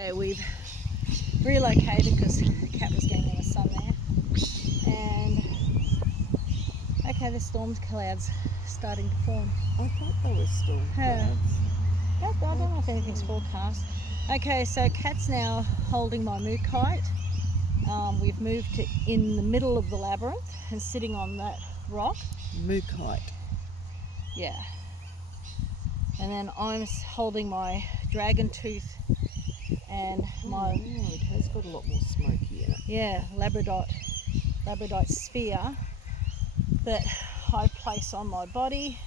Okay, we've relocated because the cat was getting in the sun there. And okay, the storm clouds starting to form. I thought they were storm Yeah. clouds. I don't know if anything's forecast. Okay, so Kat's now holding my moo kite. We've moved to in the middle of the labyrinth and sitting on that rock. Moo kite. Yeah. And then I'm holding my dragon tooth and my It has got a lot more smoky in it. labradorite sphere that I place on my body.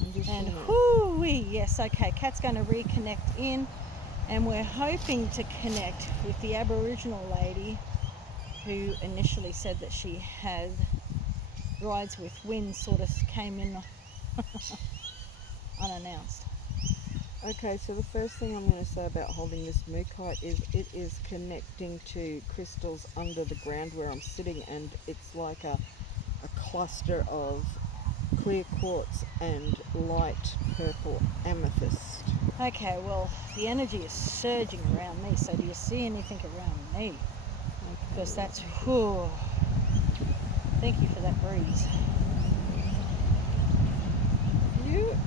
I'm just And gonna. whoo-wee, yes, okay, Kat's going to reconnect in, and we're hoping to connect with the Aboriginal lady who initially said that she had rides with wind, sort of came in unannounced. Okay, so the first thing I'm going to say about holding this moo kite is it is connecting to crystals under the ground where I'm sitting, and it's like a cluster of clear quartz and light purple amethyst. Okay, well, the energy is surging around me, so do you see anything around me? Because that's, whew, thank you for that breeze.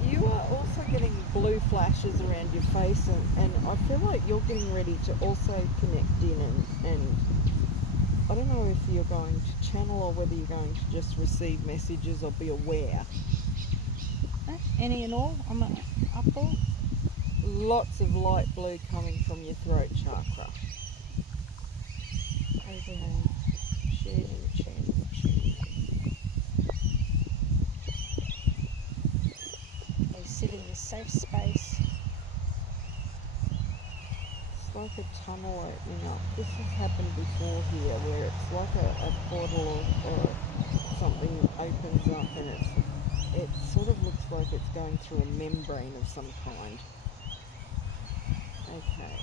You are also getting blue flashes around your face, and I feel like you're getting ready to also connect in, and I don't know if you're going to channel or whether you're going to just receive messages or be aware. Any and all, I'm up for. Lots of light blue coming from your throat chakra. And Chin. they sit in this safe space. It's like a tunnel opening up. This has happened before here, where it's like a portal or something opens up, and it sort of looks like it's going through a membrane of some kind. Okay.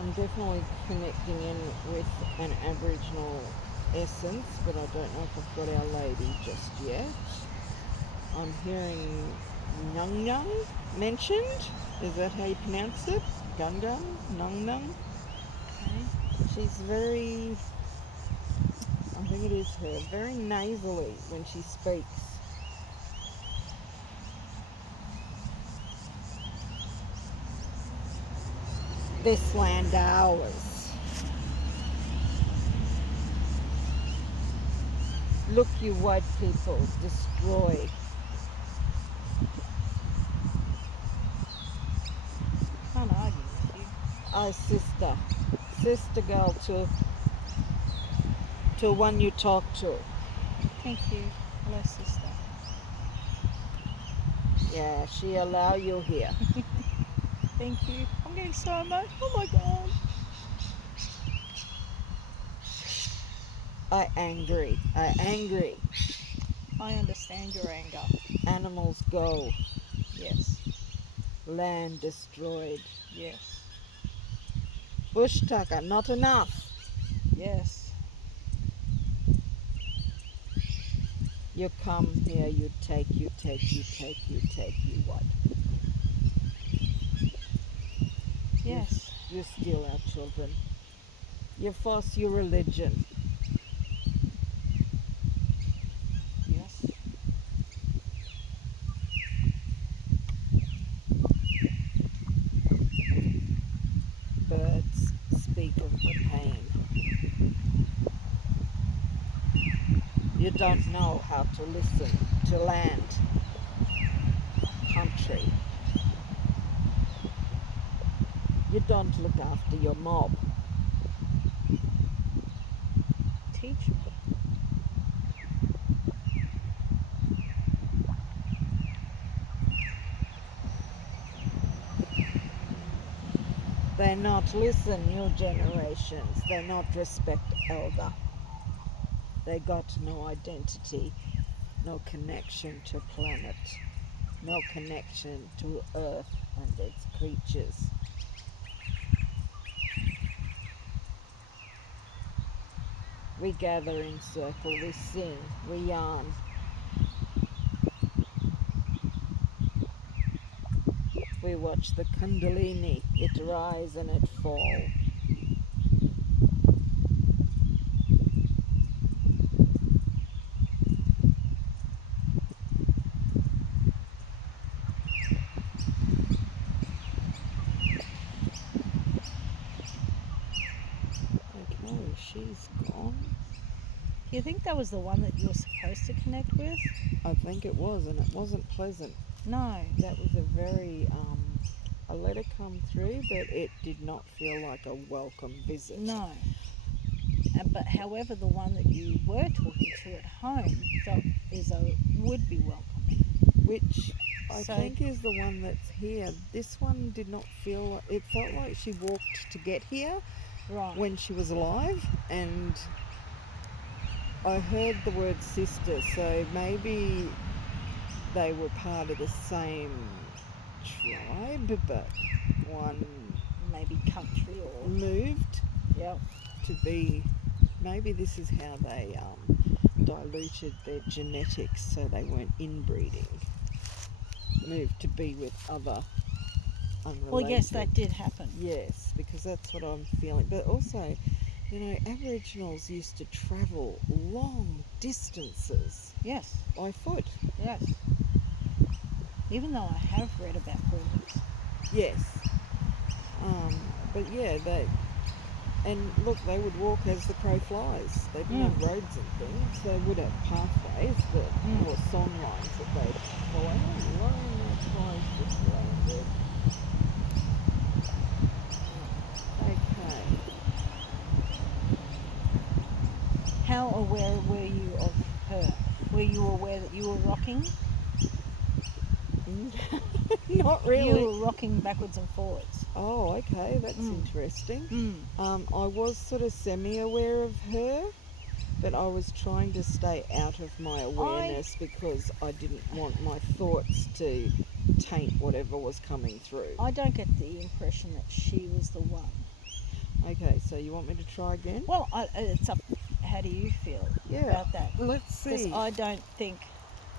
I'm definitely connecting in with an Aboriginal essence, but I don't know if I've got Our Lady just yet. I'm hearing Nung Nung mentioned. Is that how you pronounce it? Gun Gun? Nung Nung? Okay. She's very, I think it is her, very nasally when she speaks. This land ours. Look, you white people, destroy. Can't argue with you. Our sister girl to one you talk to. Thank you. Hello, sister. Yeah, she allow you here. Thank you. I'm getting so emotional. Oh my god. I angry. I understand your anger. Animals go. Yes. Land destroyed. Yes. Bush tucker, not enough. Yes. You come here, you take, you what? Yes. You steal our children. You force your religion. Yes. Birds speak of the pain. You don't know how to listen to land, country. You don't look after your mob. Teach me. They not listen, new generations. They not respect elder. They got no identity, no connection to planet, no connection to earth and its creatures. We gather in circle, we sing, we yarn. We watch the Kundalini, it rise and it fall. Okay, she's gone. Do you think that was the one that you were supposed to connect with? I think it was, and it wasn't pleasant. No. That was a very, I let it come through, but it did not feel like a welcome visit. No. But however, the one that you were talking to at home would be welcoming. Which I So- think is the one that's here. This one did not feel like, it felt like she walked to get here Right. when she was alive, and I heard the word sister, so maybe they were part of the same tribe, but one Maybe country or moved yeah. to be, maybe this is how they diluted their genetics so they weren't inbreeding. Moved to be with other unrelated. Well, yes, that did happen. Yes, because that's what I'm feeling. But also, you know, Aboriginals used to travel long distances Yes. by foot. Yes. Even though I have read about borders. Yes. But yeah, and look, they would walk as the crow flies. They didn't have roads and things. They would have pathways or song lines that they'd follow. Long flies just landed. Okay. How aware were you of her? Were you aware that you were rocking? Not really. You were rocking backwards and forwards. Oh, okay, that's interesting. I was sort of semi-aware of her, but I was trying to stay out of my awareness because I didn't want my thoughts to taint whatever was coming through. I don't get the impression that she was the one. Okay, so you want me to try again? Well, it's up. How do you feel about that? Let's Because see. I don't think.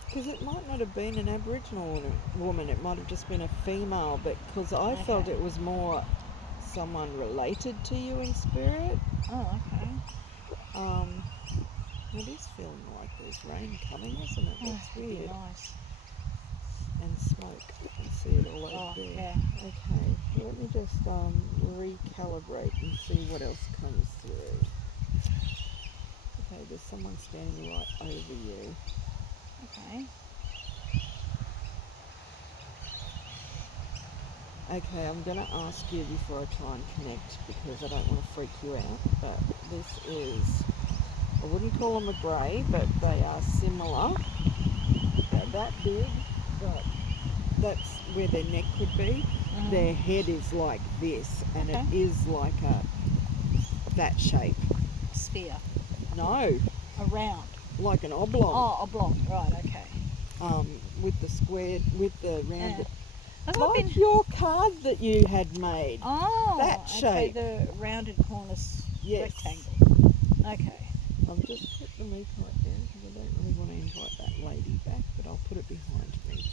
Because it might not have been an Aboriginal woman, it might have just been a female, but because I felt Okay. it was more someone related to you in spirit. Oh, okay. It is feeling like there's rain coming, isn't it? That's It'd be weird. nice. And smoke. I can see it all over Oh, there. yeah. Okay, let me just recalibrate and see what else comes through. Okay, there's someone standing right over you. Okay. Okay, I'm going to ask you before I try and connect because I don't want to freak you out, but this is, I wouldn't call them a grey, but they are similar. They're that big, but that's where their neck could be. Their head is like this, and it is like that shape. Sphere. No, A round. like an oblong. Oh, oblong. Right. Okay. With the squared, with the rounded. Have I been? Like your card that you had made. Oh, that okay. shape. The rounded corners Yes. rectangle. Okay. I'll just put the meat right down because I don't really want to invite that lady back, but I'll put it behind me.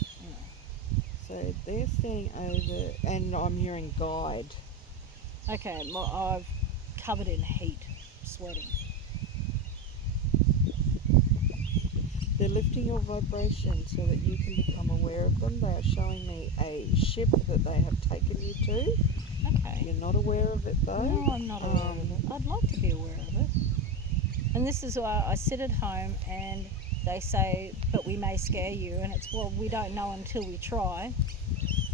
So they're staying over, and I'm hearing guide. Okay. I've covered in heat, sweating. They're lifting your vibration so that you can become aware of them. They are showing me a ship that they have taken you to. Okay. You're not aware of it though. No, I'm not aware of it. I'd like to be aware of it. And this is why I sit at home and they say, but we may scare you. And it's, well, we don't know until we try.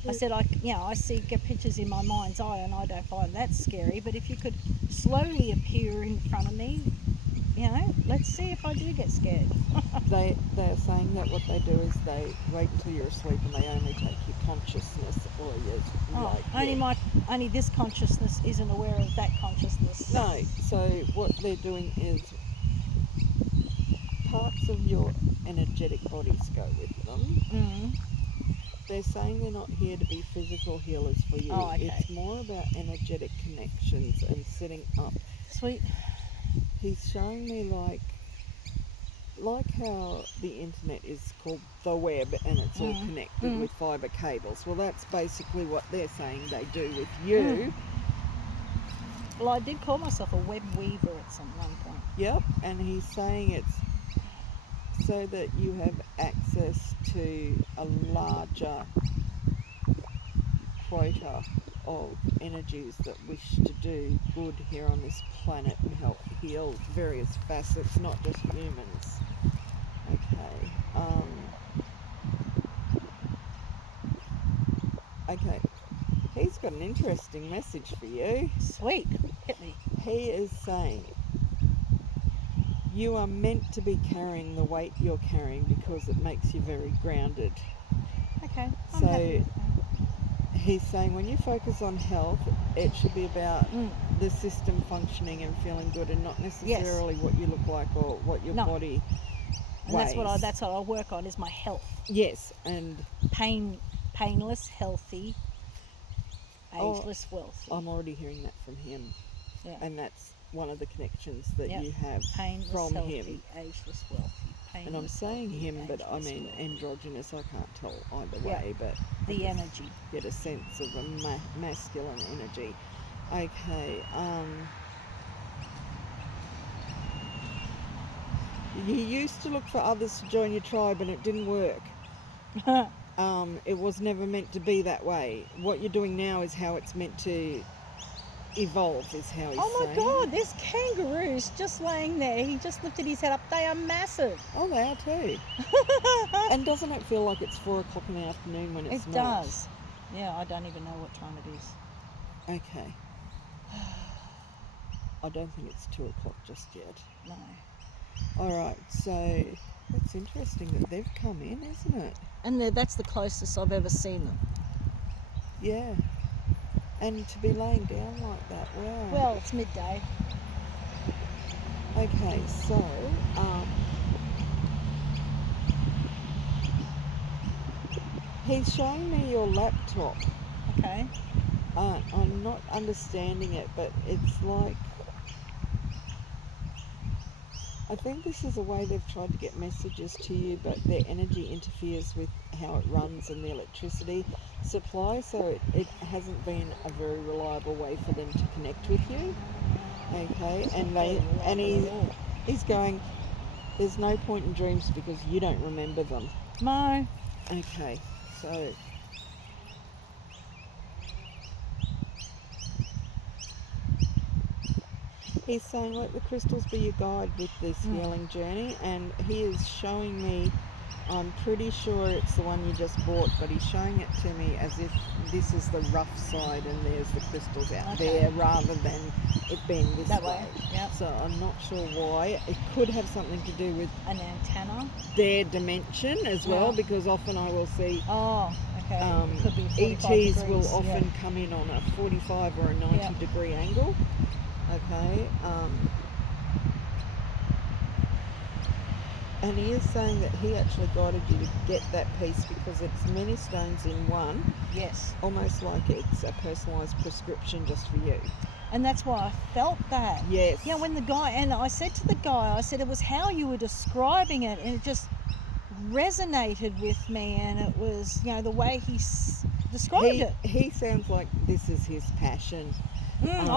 I said, get pictures in my mind's eye and I don't find that scary. But if you could slowly appear in front of me, let's see if I do get scared. They are saying that what they do is they wait until you're asleep and they only take your consciousness or your Only this consciousness isn't aware of that consciousness. No, so what they're doing is parts of your energetic bodies go with them. They're saying they're not here to be physical healers for you. Oh, okay. It's more about energetic connections and setting up Sweet. he's showing me like how the internet is called the web and it's all connected with fibre cables. Well, that's basically what they're saying they do with you. Well, I did call myself a web weaver at some one point. Yep, and he's saying it's so that you have access to a larger quota of energies that wish to do good here on this planet and help heal various facets, not just humans. Okay. Okay. He's got an interesting message for you. Sweet. Hit me. He is saying you are meant to be carrying the weight you're carrying because it makes you very grounded. Okay. I'm So happy with that. he's saying when you focus on health, it should be about the system functioning and feeling good, and not necessarily what you look like or what your body And weighs. that's what I work on is my health. Yes, and Painless, healthy, ageless, wealthy. I'm already hearing that from him. Yeah. And that's one of the connections that you have Painless, from healthy, him. ageless, wealthy. Painless, And I'm saying healthy, him, but I ageless, mean wealthy. androgynous. I can't tell either way, but I The just energy. get a sense of a masculine energy. Okay. You used to look for others to join your tribe, and it didn't work. It was never meant to be that way. What you're doing now is how it's meant to evolve, is how he's Oh my saying. God, there's kangaroos just laying there. He just lifted his head up. They are massive. Oh, they are too. And doesn't it feel like it's 4 o'clock in the afternoon when it's It not? does. Yeah, I don't even know what time it is. Okay. I don't think it's 2 o'clock just yet. No. Alright, so it's interesting that they've come in, isn't it? And that's the closest I've ever seen them. Yeah. And to be laying down like that, wow. Well, it's midday. Okay, so, he's showing me your laptop. Okay. I'm not understanding it, but it's like, I think this is a way they've tried to get messages to you, but their energy interferes with how it runs and the electricity supply, so it hasn't been a very reliable way for them to connect with you. Okay, and he's going, there's no point in dreams because you don't remember them. No. Okay, so he's saying let the crystals be your guide with this healing journey, and he is showing me, I'm pretty sure it's the one you just bought, but he's showing it to me as if this is the rough side and there's the crystals out there rather than it being this way. Yep. So I'm not sure why. It could have something to do with An antenna. their dimension as well, Yeah. because often I will see Oh, okay. Could be 45 ETs degrees. will often come in on a 45 or a 90 degree angle. Okay. And he is saying that he actually guided you to get that piece because it's many stones in one. Yes. Almost like it's a personalised prescription just for you. And that's why I felt that. Yes. Yeah, when the guy, and I said to the guy, I said it was how you were describing it, and it just resonated with me, and it was, the way he described it. He sounds like this is his passion.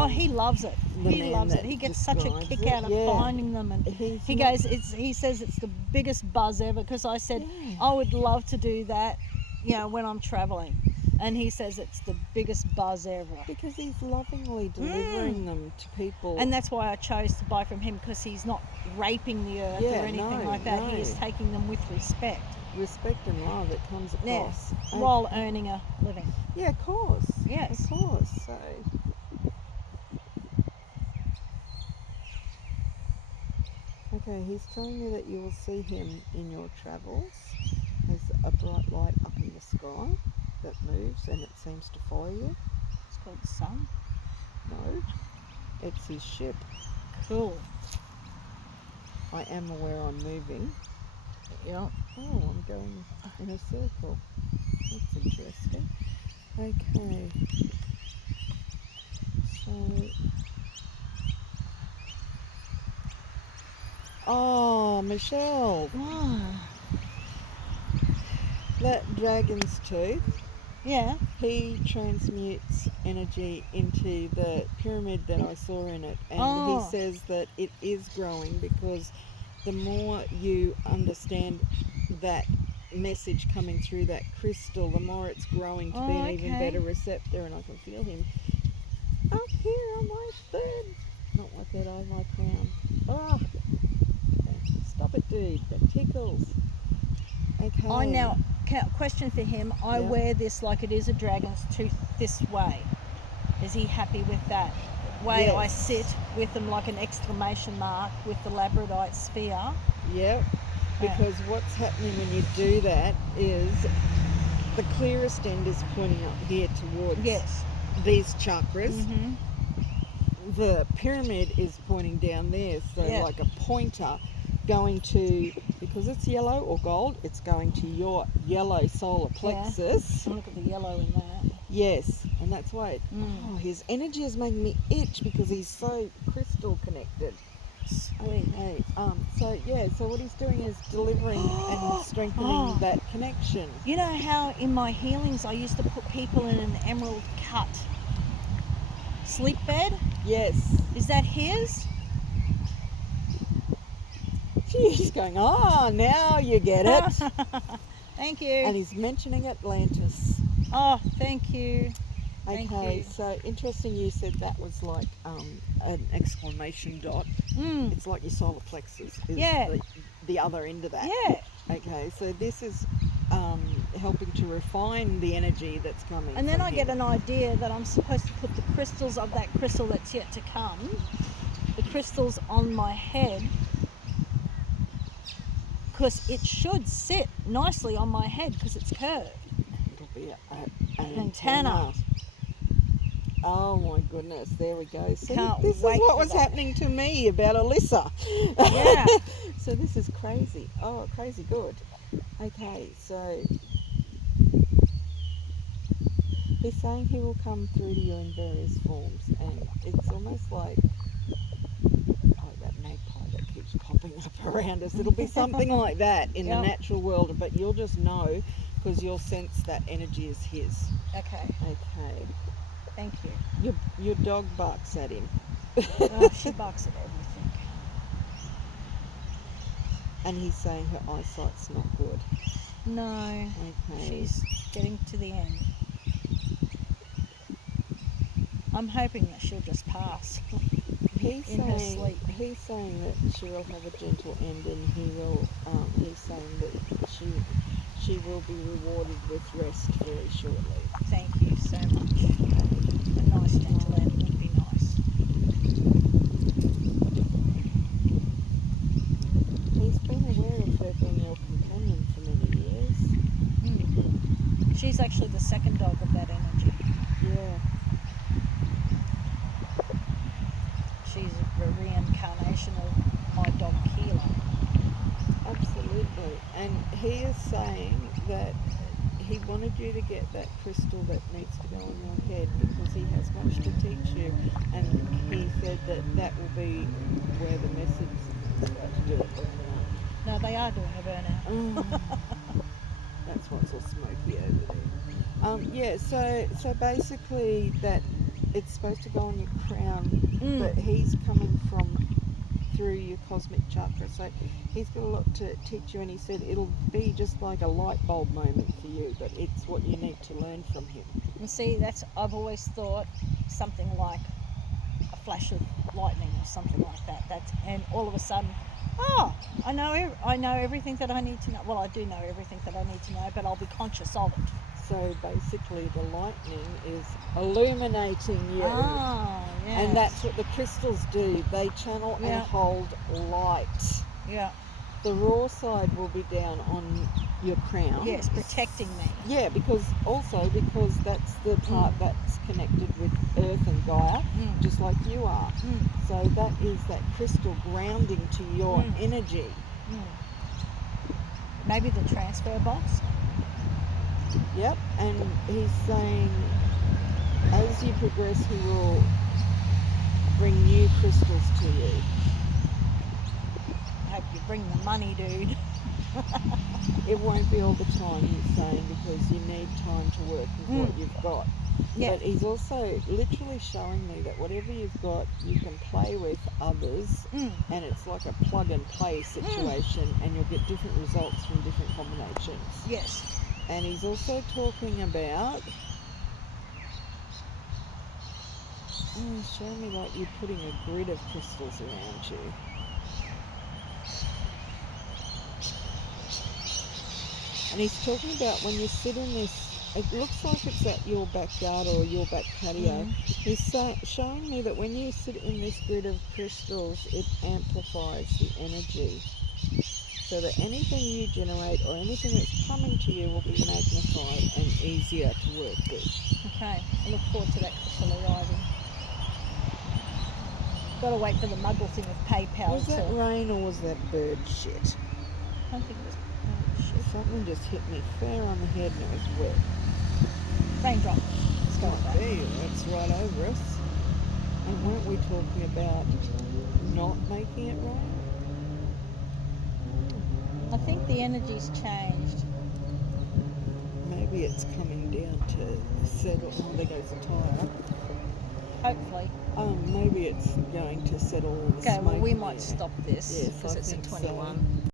He loves it. He loves it. He gets such a kick out of finding them, and he says it's the biggest buzz ever, because I said I would love to do that, when I'm traveling, and he says it's the biggest buzz ever. Because he's lovingly delivering them to people. And that's why I chose to buy from him, because he's not raping the earth or anything like that. No. He is taking them with respect. Respect and love, it comes across. Yeah, while earning a living. Yeah, of course. Yes. Of course. So, okay, he's telling me that you will see him in your travels. There's a bright light up in the sky that moves and it seems to follow you. It's called the sun. No, it's his ship. Cool. I am aware I'm moving. Yeah. Oh, I'm going in a circle. That's interesting. Okay. So, Oh, Michelle, Oh, that dragon's tooth, yeah. he transmutes energy into the pyramid that I saw in it, and he Oh. says that it is growing because the more you understand that message coming through that crystal, the more it's growing to be Oh, an even okay. better receptor. And I can feel him up here on my not my third eye, my crown. Oh, stop it, dude! That tickles. Okay. I now question for him. I Yep. wear this like it is a dragon's tooth this way. Is he happy with that way? I Yes. sit with them like an exclamation mark with the labradorite sphere. Yep. Because what's happening when you do that is the clearest end is pointing up here towards Yes. these chakras. Mm-hmm. The pyramid is pointing down there, so Yeah. like a pointer going to, because it's yellow or gold, it's going to your yellow solar plexus. Look at the yellow in that. Yes, and that's why Mm. his energy is making me itch because he's so crystal connected. Sweet. Okay, so what he's doing is delivering and strengthening that connection. You know how in my healings I used to put people in an emerald cut sleep bed? Yes. Is that his? She's going, now you get it. Thank And you. he's mentioning Atlantis. Oh, thank you. Thank Okay, you. so interesting you said that was like an exclamation dot. Mm. It's like your solar plexus is Yeah. the other end of that. Yeah. Okay, so this is helping to refine the energy that's coming. And then from I get him. an idea that I'm supposed to put the crystals of that crystal that's yet to come, the crystals on my head, because it should sit nicely on my head because it's curved. It'll be an Antenna. Oh my goodness, there we go. See, Can't this is wait what for was that. happening to me about Alyssa. Yeah. So this is crazy. Oh, crazy good. Okay, so he's saying he will come through to you in various forms, and it's almost like that magpie that keeps popping up around us. It'll be something like that in the Yep. natural world, but you'll just know because you'll sense that energy is his. Okay. Okay. Thank you. Your dog barks at him. Oh, she barks at everything. And he's saying her eyesight's not good. No. Okay. She's getting to the end. I'm hoping that she'll just pass. in her sleep. He's saying that she will have a gentle end, and he's saying that she will be rewarded with rest very shortly. Thank you so much. A nice gentle end would be nice. He's been aware of her being your companion for many years. She's actually the second dog of that energy. Yeah. She's a reincarnation of my dog Keela. Absolutely. And he is saying that he wanted you to get that crystal that needs to go on your head because he has much to teach you, and he said that will be where the message is about to do it. No, they are doing a burnout. That's what's all smoky over there. So basically that it's supposed to go on your crown, but he's coming through your cosmic chakra, so he's got a lot to teach you, and he said it'll be just like a light bulb moment for you, but it's what you need to learn from him. And see, I've always thought something like a flash of lightning or something like that. And all of a sudden, I know everything that I need to know. Well, I do know everything that I need to know, but I'll be conscious of it. So basically the lightning is illuminating you. Oh, yeah. And that's what the crystals do. They channel and hold light. Yeah. The raw side will be down on your crown. Yes, protecting me. Yeah, because that's the part that's connected with Earth and Gaia, just like you are. So that is that crystal grounding to your energy. Maybe the transfer box. Yep, and he's saying as you progress, he will bring new crystals to you. hope you bring the money, dude. It won't be all the time, he's saying, because you need time to work with what you've got. Yeah. But he's also literally showing me that whatever you've got, you can play with others, and it's like a plug and play situation, and you'll get different results from different combinations. Yes. And he's also talking about, he's showing me like you're putting a grid of crystals around you. And he's talking about when you sit in this, it looks like it's at your backyard or your back patio. He's showing me that when you sit in this grid of crystals, it amplifies the energy. So that anything you generate or anything that's coming to you will be magnified and easier to work with. Okay, I look forward to that crystal arriving. Got to wait for the muggle thing with PayPal. Was that rain or was that bird shit? I don't think it was shit. Something just hit me fair on the head and it was wet. Raindrop. Let's go with that. There, that's right over us. And weren't we talking about not making it rain? I think the energy's changed. Maybe it's coming down to settle. Oh, there goes the tyre. Hopefully. Maybe it's going to settle all the Okay, well, smoke we in might the air. stop this Yes, because I it's at think so. 21.